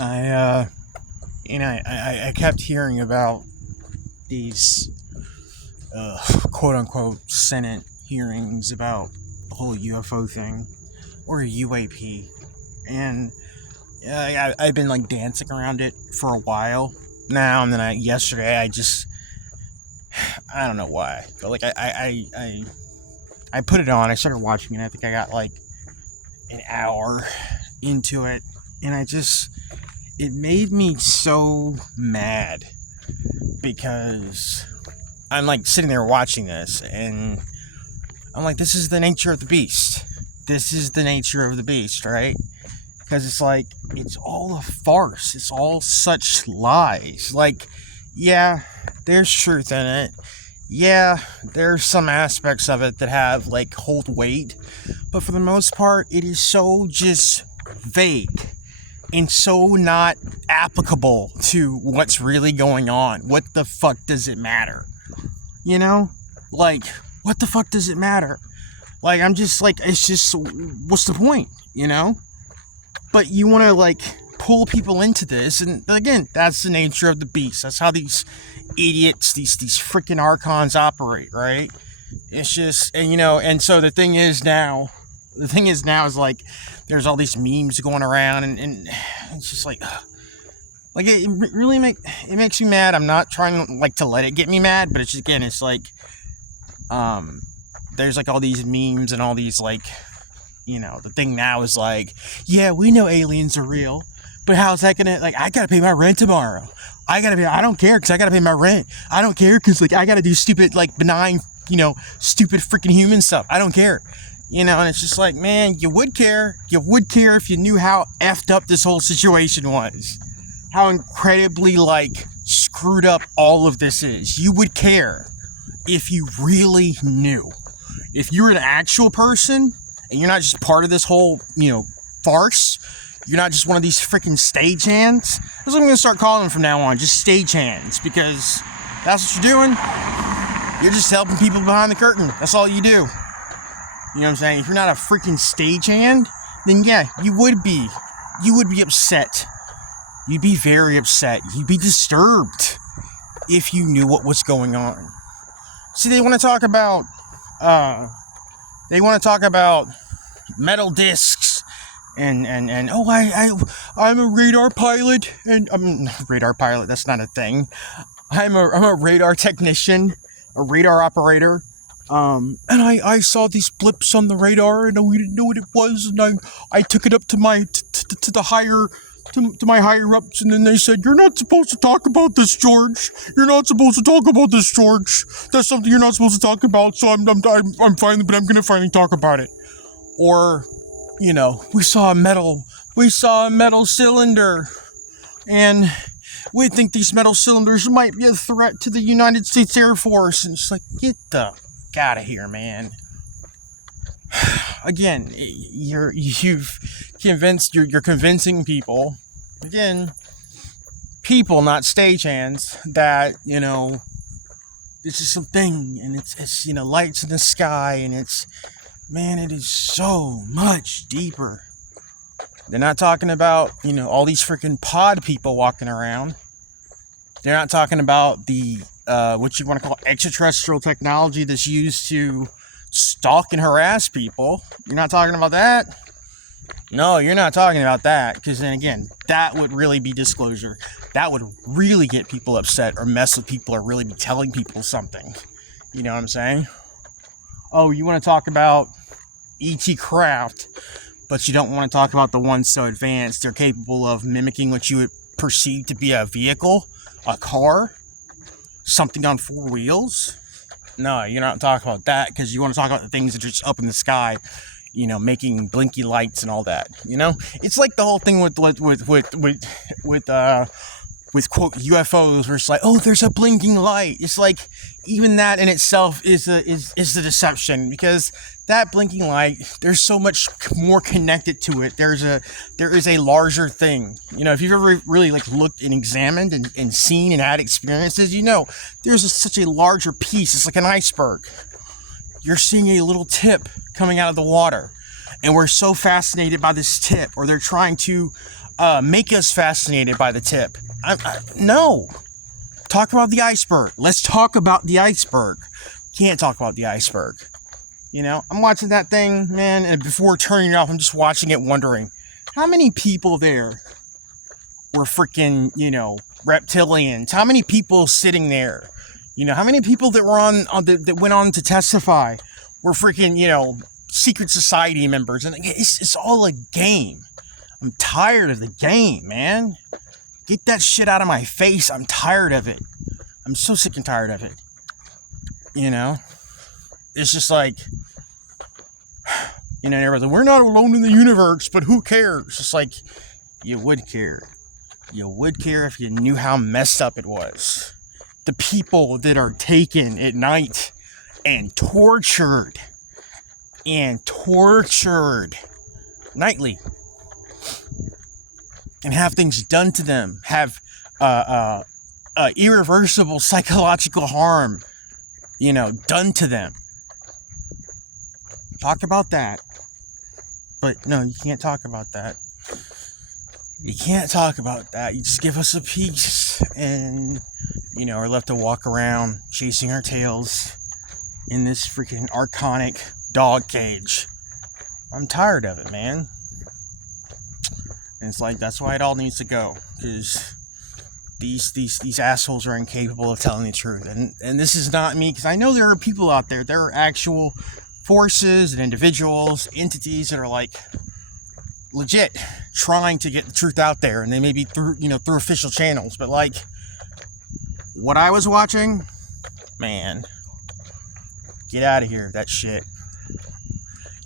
I I kept hearing about these quote unquote Senate hearings about the whole UFO thing or UAP, and I've been like dancing around it for a while now. And then yesterday I don't know why, but like I put it on. I started watching it. I think I got like an hour into it, and it made me so mad because I'm like sitting there watching this, and I'm like, this is the nature of the beast. This is the nature of the beast, right? Because it's like, it's all a farce. It's all such lies. Like, yeah, there's truth in it. Yeah, there's some aspects of it that have, like, hold weight. But for the most part, it is so just vague and so not applicable to what's really going on. What the fuck does it matter? You know? Like, what the fuck does it matter? Like, I'm just like, it's just, what's the point? You know? But you want to, like, pull people into this, and again, that's the nature of the beast. That's how these idiots, these freaking archons operate, right? It's just, and and so the thing is now is like, there's all these memes going around, and it's just like it really makes me mad. I'm not trying like to let it get me mad, but it's just, again, it's like, there's like all these memes and all these like, the thing now is like, yeah, we know aliens are real, but how's that gonna, like, I gotta pay my rent tomorrow. I don't care because I gotta pay my rent. I don't care because, like, I gotta do stupid, like, benign, stupid freaking human stuff. I don't care. And it's just like, man, you would care. You would care if you knew how effed up this whole situation was. How incredibly, like, screwed up all of this is. You would care if you really knew. If you're an actual person and you're not just part of this whole, farce, you're not just one of these freaking stagehands. That's what I'm going to start calling them from now on, just stagehands, because that's what you're doing. You're just helping people behind the curtain. That's all you do. You know what I'm saying? If you're not a freaking stagehand, then yeah, you would be upset. You'd be very upset. You'd be disturbed if you knew what was going on. See, they want to talk about metal discs and oh, I'm a radar pilot, and radar pilot, that's not a thing. I'm a radar technician, a radar operator, and I saw these blips on the radar, and we didn't know what it was, and I took it up to my to the higher to my higher ups, and then they said, you're not supposed to talk about this, George. You're not supposed to talk about this, George. That's something you're not supposed to talk about. So I'm finally, but I'm gonna finally talk about it. Or, we saw a metal cylinder, and we think these metal cylinders might be a threat to the United States Air Force. And it's like, get the fuck out of here, man. Again, you're convincing people, again, people, not stagehands, that, this is something, and it's lights in the sky, and it is so much deeper. They're not talking about, all these freaking pod people walking around. They're not talking about the, what you want to call extraterrestrial technology that's used to stalk and harass people. You're not talking about that. No, you're not talking about that, because then again, that would really be disclosure. That would really get people upset or mess with people or really be telling people something. You know what I'm saying? Oh, you want to talk about E.T. craft, but you don't want to talk about the ones so advanced they're capable of mimicking what you would perceive to be a vehicle, a car, something on four wheels. No, you're not talking about that, because you want to talk about the things that are just up in the sky, making blinky lights and all that. It's like the whole thing with quote UFOs, where it's like, oh, there's a blinking light. It's like, even that in itself is a deception, because that blinking light, there's so much more connected to it. There is a larger thing. If you've ever really like looked and examined and seen and had experiences, there's such a larger piece. It's like an iceberg. You're seeing a little tip coming out of the water, and we're so fascinated by this tip, or they're trying to make us fascinated by the tip. No. Talk about the iceberg. Let's talk about the iceberg. Can't talk about the iceberg. You know, I'm watching that thing, man, and before turning it off, I'm just watching it wondering, how many people there were freaking, you know, reptilians? How many people sitting there? You know, how many people that were that went on to testify were freaking, you know, secret society members? And it's all a game. I'm tired of the game, man. Get that shit out of my face. I'm tired of it. I'm so sick and tired of it. You know? It's just like, you know, everybody's like, we're not alone in the universe, but who cares? It's just like, you would care. You would care if you knew how messed up it was. The people that are taken at night and tortured nightly and have things done to them, have irreversible psychological harm, you know, done to them. Talk about that. But no, you can't talk about that. You can't talk about that. You just give us a piece and, you know, are left to walk around chasing our tails in this freaking archonic dog cage. I'm tired of it, man. And it's like, that's why it all needs to go. Because these assholes are incapable of telling the truth. And this is not me, because I know there are people out there. There are actual forces and individuals, entities that are like legit trying to get the truth out there, and they may be through, you know, through official channels, but like what I was watching, man, get out of here. That shit,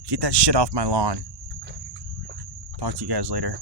get that shit off my lawn. Talk to you guys later.